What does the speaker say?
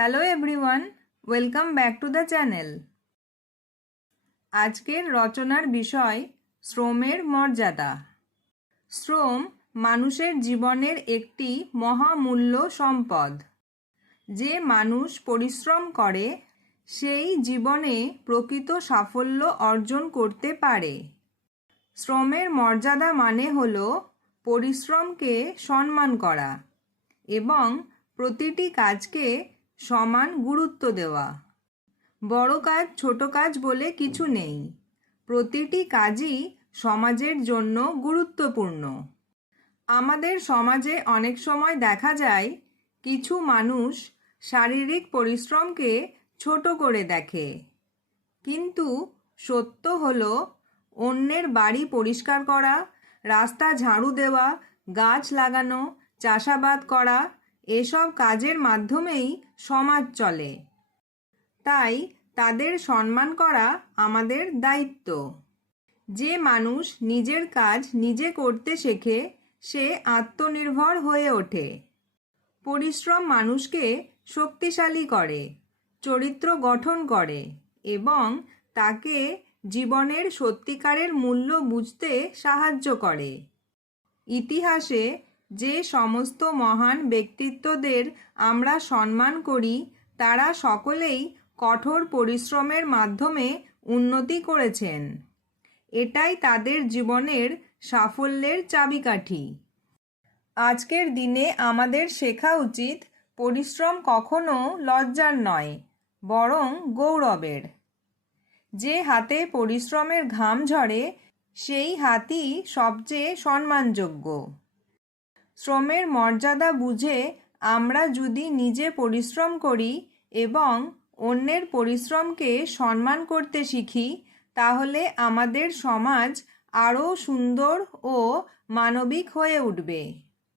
Hello everyone welcome back to the channel আজকের রচনার বিষয়, শ্রমের মর্যাদা। শ্রম মানুষের জীবনের একটি মহামূল্য সম্পদ। যে মানুষ পরিশ্রম করে, সেই জীবনে প্রকৃত সাফল্য অর্জন করতে পারে। শ্রমের মর্যাদা মানে হল পরিশ্রমকে সম্মান করা এবং প্রতিটি কাজকে সমান গুরুত্ব দেওয়া। বড় কাজ, ছোট কাজ বলে কিছু নেই। প্রতিটি কাজই সমাজের জন্য গুরুত্বপূর্ণ। আমাদের সমাজে অনেক সময় দেখা যায়, কিছু মানুষ শারীরিক পরিশ্রমকে ছোট করে দেখে। কিন্তু সত্য হলো, অন্যের বাড়ি পরিষ্কার করা, রাস্তা ঝাড়ু দেওয়া, গাছ লাগানো, চাষাবাদ করা এসব কাজের মাধ্যমেই সমাজ চলে। তাই তাদের সম্মান করা আমাদের দায়িত্ব। যে মানুষ নিজের কাজ নিজে করতে শেখে, সে আত্মনির্ভর হয়ে ওঠে। পরিশ্রম মানুষকে শক্তিশালী করে, চরিত্র গঠন করে এবং তাকে জীবনের সত্যিকারের মূল্য বুঝতে সাহায্য করে। ইতিহাসে যে সমস্ত মহান ব্যক্তিত্বদের আমরা সম্মান করি, তারা সকলেই কঠোর পরিশ্রমের মাধ্যমে উন্নতি করেছেন। এটাই তাদের জীবনের সাফল্যের চাবিকাঠি। আজকের দিনে আমাদের শেখা উচিত, পরিশ্রম কখনো লজ্জার নয়, বরং গৌরবের। যে হাতে পরিশ্রমের ঘাম ঝরে, সেই হাতই সবচেয়ে সম্মানযোগ্য। শ্রমের মর্যাদা বুঝে আমরা যদি নিজে পরিশ্রম করি এবং অন্যের পরিশ্রমকে সম্মান করতে শিখি, তাহলে আমাদের সমাজ আরও সুন্দর ও মানবিক হয়ে উঠবে।